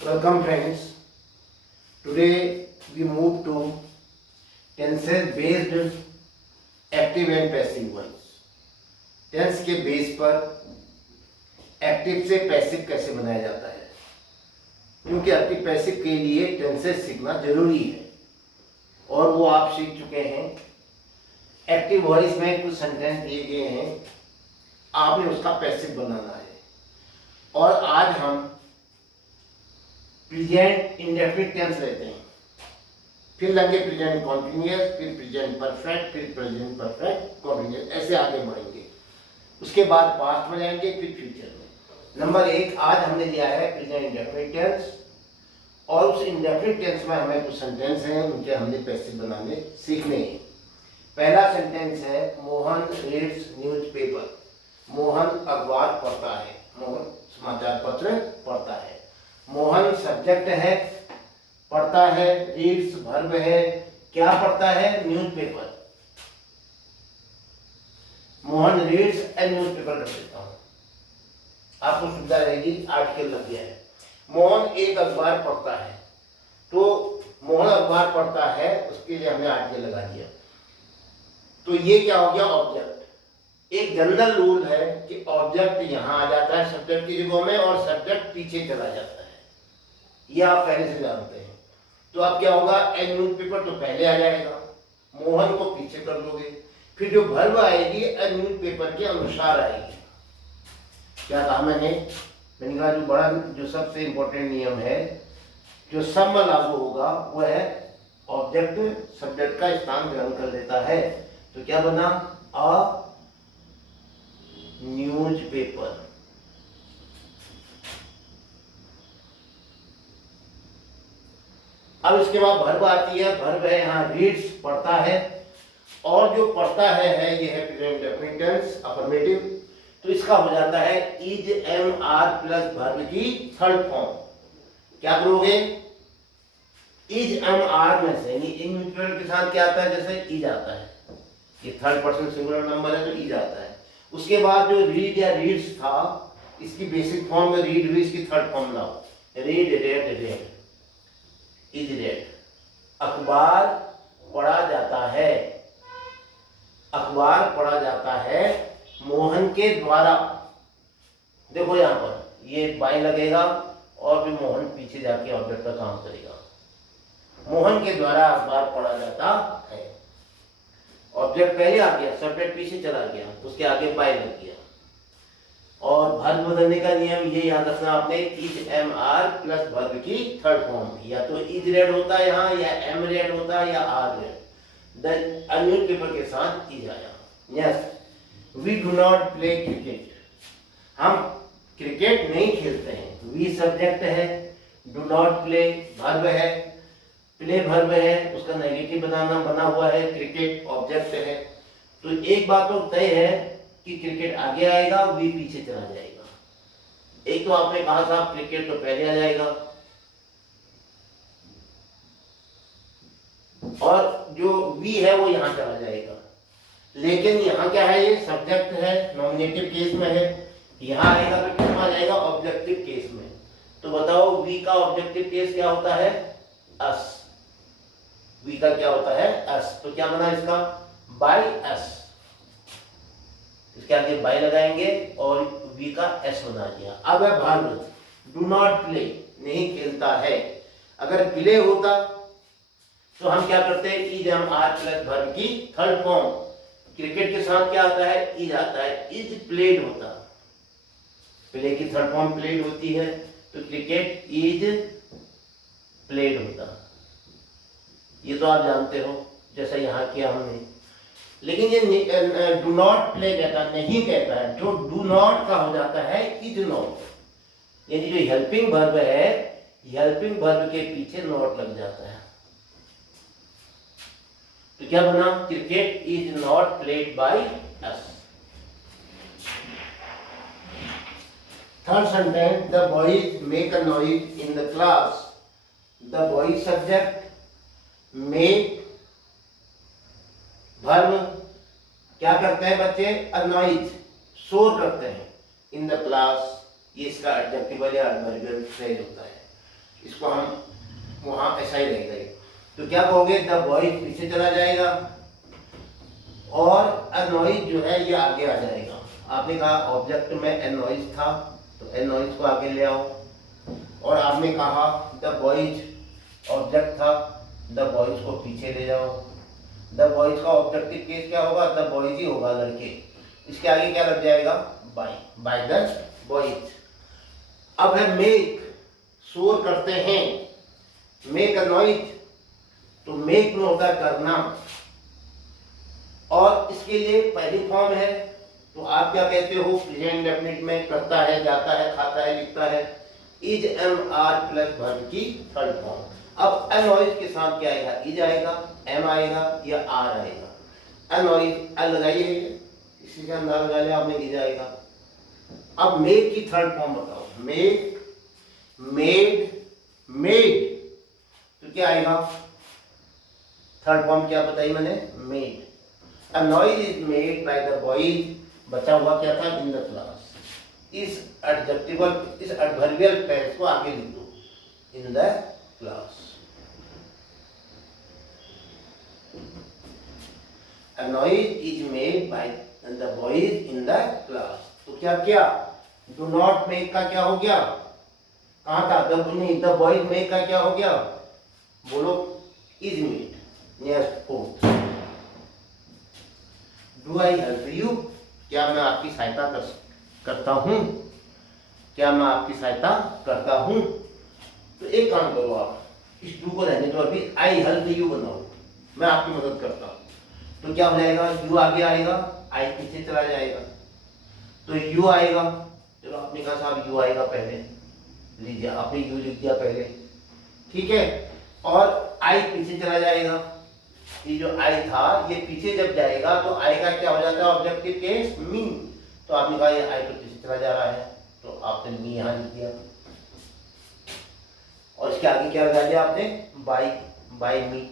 Welcome friends. Today we move to tenses based active and passive voice. Tense के base पर active से passive कैसे बनाया जाता है, क्योंकि एक्टिव पैसिव के लिए टेंसेस सीखना जरूरी है और वो आप सीख चुके हैं। एक्टिव वॉइस में कुछ सेंटेंस दिए गए हैं, आपने उसका पैसिव बनाना है। और आज हम प्रेजेंट इंडेफिनिट टेंस लेते हैं, फिर लेंगे प्रेजेंट कॉन्टिन्यूअस, फिर प्रेजेंट परफेक्ट, फिर प्रेजेंट परफेक्ट कॉन्टिन्यूअस, ऐसे आगे बढ़ेंगे। उसके बाद पास्ट में जाएंगे, फिर फ्यूचर में। नंबर 1 आज हमने लिया है प्रेजेंट इंडेफिनिट टेंस, और उस इंडेफिनिट टेंस में हमें कुछ सेंटेंस हैं, उनके हमने पैसिव बनाने सीखने हैं। पहला सेंटेंस है मोहन रीड्स न्यूज़पेपर। मोहन अखबार पढ़ता है, मोहन समाचार पत्र पढ़ता है। मोहन सब्जेक्ट है, पढ़ता है, रीड्स वर्ब है, क्या पढ़ता है? न्यूज़पेपर। मोहन रीड्स ए न्यूज़पेपर कर देता हूं, आपको सुविधा रहेगी। आर्टिकल लग गया है। मोहन एक अखबार पढ़ता है, तो मोहन अखबार पढ़ता है, उसके लिए हमने आर्टिकल लगा दिया। तो ये क्या हो गया? ऑब्जेक्ट। एक जनरल रूल है कि ऑब्जेक्ट यहां आ जाता है सब्जेक्ट की जगह में, और सब्जेक्ट पीछे चला जाता है। ये आप पहले से जानते हैं। तो अब क्या होगा? ए न्यूज़पेपर तो पहले आ जाएगा, मोहन को पीछे कर दोगे, फिर जो वर्ब आएगी ए न्यूज़पेपर के अनुसार आएगी। क्या कहा मैंने कहा जो सबसे इंपॉर्टेंट नियम है, जो सब में लागू होगा, वो है ऑब्जेक्ट सब्जेक्ट का स्थान ग्रहण कर लेता है। तो क्या बना? A newspaper. अब इसके बाद वर्ब आती है। वर्ब है यहाँ रीड्स, पढ़ता है, और जो पढ़ता है ये है प्रेजेंट इंडेफिनिट टेंस अफर्मेटिव। तो इसका हो जाता है is am are plus verb की थर्ड फॉर्म। क्या करोगे? इज एम आर में से इन न्यूट्रल के साथ क्या आता है? जैसे इज आता है, ये थर्ड पर्सन सिंगुलर नंबर है तो इज आता है। उसके बाद जो रीड या रीड्स था, इसकी बेसिक फॉर्म में रीड हुई, इसकी थर्ड फॉर्म लाओ। Read red red, is red. अखबार पढ़ा जाता है, अखबार पढ़ा जाता है मोहन के द्वारा। देखो यहां पर ये बाय लगेगा और फिर मोहन पीछे जाके ऑब्जेक्ट का काम करेगा। मोहन के द्वारा अखबार पढ़ा जाता है। ऑब्जेक्ट पहले आ गया, सब्जेक्ट पीछे चला गया, उसके आगे बाय लग गया। और वर्ब बदलने का नियम ये याद रखना आपने, is am are plus verb की थर्ड फॉर्म। या तो इज रेड होता है यहाँ, या एम रेड होता है, या आर रेड। न्यूज़पेपर के साथ इज आया। Yes, we do not play cricket. हम क्रिकेट नहीं खेलते हैं। वी सब्जेक्ट है, डू नॉट प्ले वर्ब है, प्ले वर्ब है, उसका नेगेटिव बना हुआ है, क्रिकेट ऑब्जेक्ट है। तो एक बात तो तय है कि क्रिकेट आगे आएगा, वी पीछे चला जाएगा। एक तो आपने कहा था क्रिकेट तो पहले आ जाएगा, और जो वी है वो यहां चला जाएगा। लेकिन यहाँ क्या है? ये सब्जेक्ट है, नॉमिनेटिव केस में है। यहाँ आएगा तो किस में आ जाएगा? ऑब्जेक्टिव केस में। तो बताओ वी का ऑब्जेक्टिव केस क्या होता है? अस। वी का क्या होता है? अस। तो क्या बना इसका? By us. इसके आगे बाय लगाएंगे और वी का एस बना दिया। अब है वर्ब, डू नॉट प्ले, नहीं खेलता है। अगर प्ले होता तो हम क्या करते हैं? Is am are plus verb की थर्ड फॉर्म। क्रिकेट के साथ क्या आता है? इज आता है। इज प्लेड होता, प्ले की थर्ड फॉर्म प्लेड होती है, तो क्रिकेट इज प्लेड होता। ये तो आप जानते हो, जैसा यहां किया हमने। लेकिन ये डू नॉट प्ले कहता नहीं, कहता है। जो डू नॉट का हो जाता है इज नॉट। यानी जो हेल्पिंग वर्ब है, हेल्पिंग वर्ब के पीछे नॉट लग जाता है। तो क्या बना? Cricket is not played by us. Third sentence, the boys make a noise in the class. The boys subject, make verb, क्या करते हैं बच्चे? अ नॉइज, शोर करते हैं। इन द क्लास, ये इसका एडजेक्टिव या एडवर्बियल फ्रेज होता है। इसको हम वहां ऐसा ही रहेगा ये। तो क्या कहोगे, द बॉयज पीछे चला जाएगा और अ नॉइज जो है ये आगे आ जाएगा। आपने कहा ऑब्जेक्ट में ए नॉइज था तो ए नॉइज को आगे ले आओ, और आपने कहा द बॉयज ऑब्जेक्ट था, द बॉयज को पीछे ले जाओ। द बॉयज का ऑब्जेक्टिव केस क्या होगा, द बॉयज ही होगा, लड़के। इसके आगे क्या लग जाएगा, बाय, बाय द बॉयज। अब है मेक, शोर करते हैं, मेक अ नॉइज, तो मेक में होता है करना, और इसके लिए पहली फॉर्म है तो आप क्या कहते हो, प्रेजेंट डेफिनिट में करता है, जाता है, खाता है, लिखता है, is am are plus verb की थर्ड फॉर्म। अब अ नॉइज के साथ क्या आएगा, इज आएगा, एम आएगा या आर आएगा। अ नॉइज अ लगाइए, इसी का अंदाजा लगा लिया आपने, इज आएगा। अब मेक की थर्ड फॉर्म बताओ, मेक, मेड, मेड, तो क्या आएगा, थर्ड फॉर्म क्या बताई मैंने, made. A noise is made by the boys, बचा हुआ क्या था, in the class। इस adjectival, इस adverbial phrase को आगे लिख दो, in the class। A noise is made by the boys in the class। तो क्या किया, do not make का क्या हो गया, कहाँ था, the boys make का क्या हो गया, बोलो, is made। Next fourth, do I help you, क्या मैं आपकी सहायता करता हूँ, क्या मैं आपकी सहायता करता हूँ। तो एक काम करो, आप इस डू को रहने दो, अभी आई हेल्प यू बनाओ, मैं आपकी मदद करता हूँ। तो क्या हो जाएगा, यू आगे आएगा, आई पीछे चला जाएगा, तो यू आएगा। चलो आपने कहा साहब यू आएगा पहले, लीजिए आपने यू लिख दिया पहले, ठीक है, और आई पीछे चला जाएगा। ये जो आई था ये पीछे जब जाएगा तो आई का क्या हो जाता है, ऑब्जेक्टिव केस, मी। तो आपने कहा ये आई तो पीछे चला जा रहा है, तो आपने मी यहां लिख दिया, और इसके आगे क्या लगा दिया आपने, बाय, बाय मी।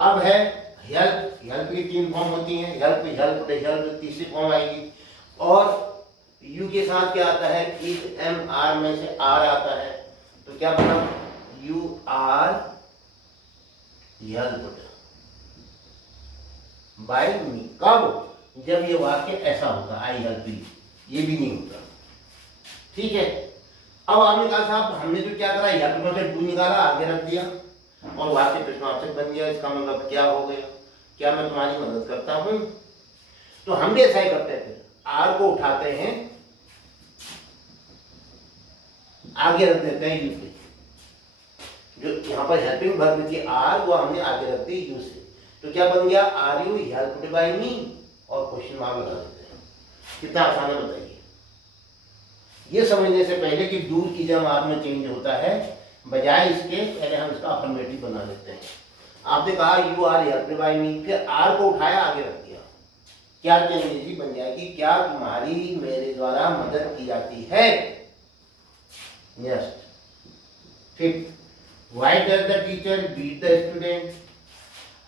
अब है हेल्प, हेल्प की तीन फॉर्म होती हैं, हेल्प, हेल्प, हेल्प तीसरी फॉर्म आएगी, और यू के साथ क्या आता है, इज एम आर में से आर आता है, तो क्या बना, यू आर हेल्प्ड बाय मी। कब, जब ये वाक्य ऐसा होगा, आई हेल्प यू, ये भी नहीं होता, ठीक है। अब आपने कहा साहब हमने तो क्या करा, हेल्प में से डू निकाला, आगे रख दिया, और वाक्य प्रश्नार्थक बन गया। इसका मतलब क्या हो गया, क्या मैं तुम्हारी मदद करता हूं। तो हम भी ऐसा ही करते हैं, फिर आर को उठाते हैं, आगे रख देते हैं यू से, जो यहाँ पर हेल्पिंग वर्ब थी आर, वो हमने आगे रख दी यू से। तो क्या बन गया, आर यू हेल्प्ड बाय मी, और क्वेश्चन मार्क लगा देते हैं। कितना आसान है बताइए। ये समझने से पहले कि डू की जब आर में चेंज होता है, बजाय इसके पहले हम इसका अफर्मेटिव बना लेते हैं। आपने कहा यू आर हेल्प्ड बाय मी, फिर आर को उठाया आगे रख दिया, क्या चेंजेस बन जाएगी, क्या तुम्हारी मेरे द्वारा मदद की जाती है। Next fifth, why does the teacher beat the student,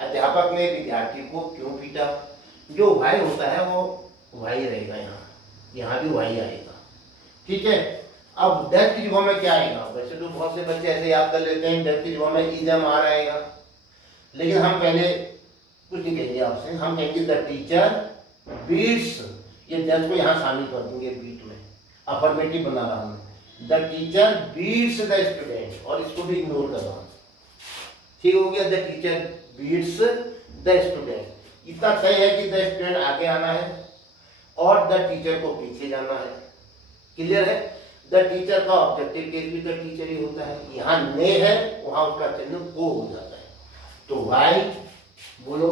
अध्यापक ने विद्यार्थी को क्यों पीटा। जो वाई होता है वो वाई रहेगा, यहाँ भी वाई आएगा, ठीक है। अब डज की जगह में क्या आएगा, वैसे तो बहुत से बच्चे ऐसे याद कर लेते हैं, डज की जगह में इज एम आर आएगा, लेकिन हम पहले कुछ नहीं कहेंगे आपसे, हम कहेंगे द टीचर बीट्स, ये डज को यहाँ शामिल कर देंगे बीट में, अफर्मेटिव बना रहा हूँ, the teacher beats the student, और इसको भी इग्नोर कर रहा हूँ, ठीक हो गया। The teacher beats the student, इतना तय है कि द स्टूडेंट आगे आना है और द टीचर को पीछे जाना है, क्लियर है। द टीचर का ऑब्जेक्टिव केस भी द टीचर ही होता है, यहाँ ने है वहां उसका चिन्ह को हो जाता है। तो वाई बोलो,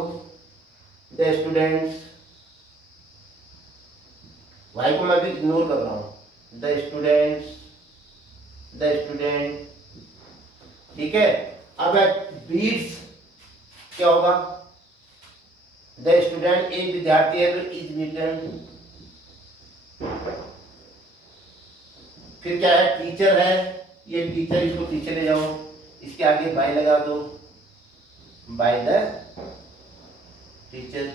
द स्टूडेंट्स, वाई को मैं भी इग्नोर कर रहा हूं, द स्टूडेंट्स, द स्टूडेंट, ठीक है। अब बीट्स क्या होगा, द स्टूडेंट एक विद्यार्थी है तो इज बीटन, फिर क्या है, टीचर है, ये टीचर, इसको पीछे ले जाओ, इसके आगे बाय लगा दो, बाय द टीचर।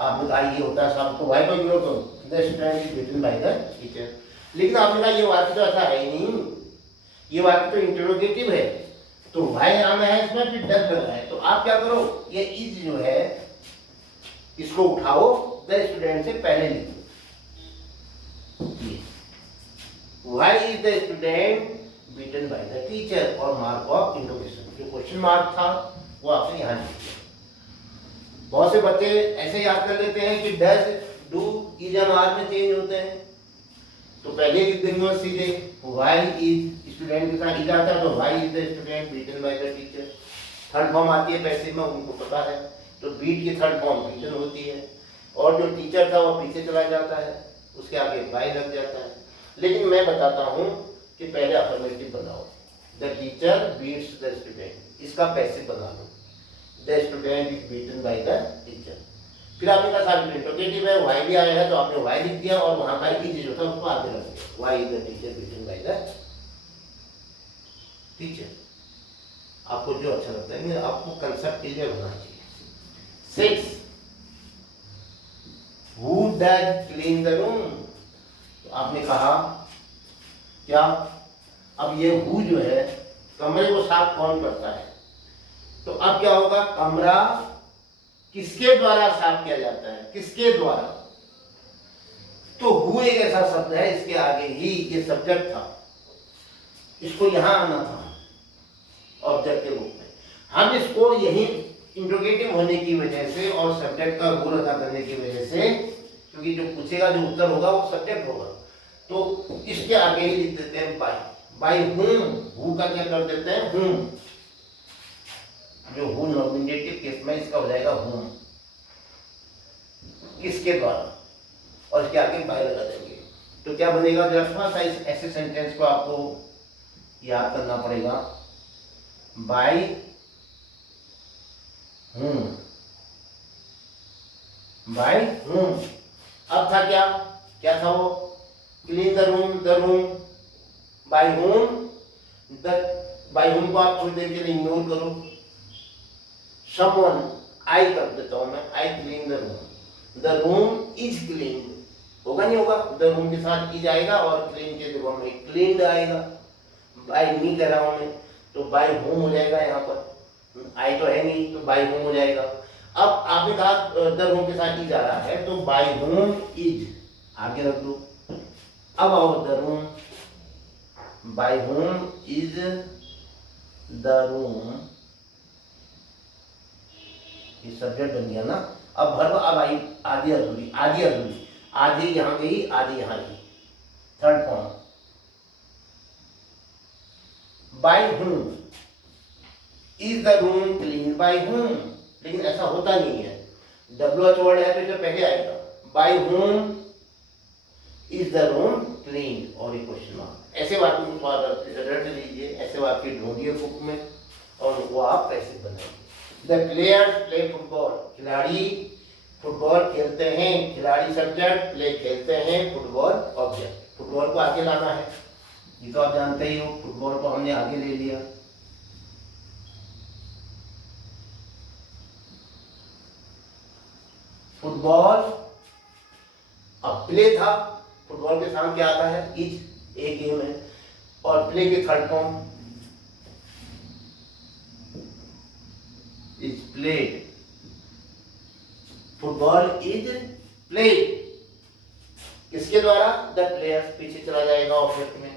आपने कहा ये होता है साहब, तो वाई को इग्नोर करो, the student is beaten by the teacher. लेकिन आपने कहा ये वाक्य तो ऐसा है ही नहीं, ये वाक्य तो इंटरोगेटिव है, तो वाई आना है इसमें, फिर डज लगा है, तो आप क्या करो, ये इज जो है इसको उठाओ, द स्टूडेंट से पहले लिखो। Why is the student beaten by the teacher, और मार्क ऑफ इंटरोगेशन, जो क्वेश्चन मार्क था वो आपने यहाँ लिख दिया। बहुत से बच्चे ऐसे याद कर लेते हैं कि does, do, is and are में चेंज होते हैं, तो पहले लिख देंगे सीधे वाई इज, स्टूडेंट के साथ इज आता है तो why is the student beaten by the teacher. Third form आती है पैसिव में, उनको पता है, तो बीट की थर्ड फॉर्म बीटन होती है, और जो टीचर था वो पीछे चला जाता है, उसके आगे बाय लग जाता है। लेकिन मैं बताता हूँ कि पहले अफर्मेटिव बनाओ, the teacher beats the student, इसका पैसिव बना लो, the student is beaten by the teacher. फिर आपने कहा सारे इंटरोगेटिव है, वाई भी आया है तो आपने वाई लिख दिया, और वहां का इज जो था उसको आगे रख दिया, why is the teacher beaten by the teacher. आपको जो अच्छा लगता है, आपको कंसेप्ट क्लियर होना चाहिए। 6, who does clean the room, तो आपने कहा क्या, अब ये हु जो है कमरे को साफ कौन करता है, तो अब क्या होगा, कमरा किसके द्वारा साफ किया जाता है, किसके द्वारा, तो हु एक ऐसा शब्द है, इसके आगे ही ये सब्जेक्ट था, इसको यहां आना था ऑब्जेक्ट के रूप में। हम इसको यही इंट्रोगेटिव होने की वजह से और सब्जेक्ट का रोल अदा करने की वजह से, क्योंकि जो पूछेगा जो उत्तर होगा वो सब्जेक्ट होगा, तो इसके आगे ही लिख देते हैं बाय, बाय हुम, हु का क्या कर देते हैं हुम, जो हु नॉमिनेटिव केस में इसका हो जाएगा हुम, किसके द्वारा, और इसके आगे बाय लगा देंगे, तो क्या बनेगा, जरा थोड़ा सा इस ऐसे सेंटेंस को आपको याद करना पड़ेगा, बाय हुम, बाय हुम। अब था क्या, क्या था वो, clean the room, the room, by whom, the, by whom को आप थोड़ी देर के लिए इग्नोर करो, someone, आई कर देता हूं मैं, I clean the room, the room is clean, होगा नहीं होगा, द रूम के साथ इज आएगा और क्लीन के जगह में क्लीन्ड आएगा, बाय मी कर रहा हूं मैं, तो बाय होम हो जाएगा, यहाँ पर आई तो है नहीं, तो बाय होम हो जाएगा। अब आपने कहा द रूम के साथ इज आ रहा है, तो बाय होम इज आगे रख दो। अब आओ the room, by whom is the room, ये सब्जेक्ट बन गया ना। अब वर्ब, अब आई आधी अधूरी, आधी अधूरी, आधी यहाँ गई आधी यहाँ गई, third form, by whom is the room clean, by whom, लेकिन ऐसा होता नहीं है, WH वर्ड है तो इससे पहले आएगा, by whom is the room clean, और एक क्वेश्चन मार्क। ऐसे वाक्य को थोड़ा रट लीजिए, ऐसे वाक्य ढूंढिए बुक में, और उनको आप कैसे बनाएंगे। द प्लेयर्स प्ले फुटबॉल, खिलाड़ी फुटबॉल खेलते हैं, खिलाड़ी सब्जेक्ट, प्ले खेलते हैं, फुटबॉल ऑब्जेक्ट। फुटबॉल को आगे लाना है, ये तो आप जानते ही हो, फुटबॉल को हमने आगे ले लिया। फुटबॉल, अब प्ले था, फुटबॉल के साथ क्या आता है, इज, एक गेम है, और प्ले के third form is played, football is played, किसके द्वारा, द प्लेयर्स, पीछे चला जाएगा ऑब्जेक्ट में,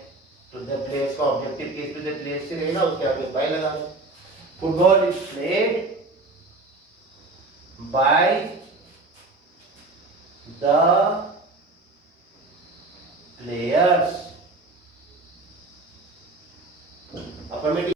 तो द प्लेयर्स का ऑब्जेक्टिव केस पे द प्लेयर्स से रहेगा, उसके आगे बाय लगा दो। Football is played by the players, affirmative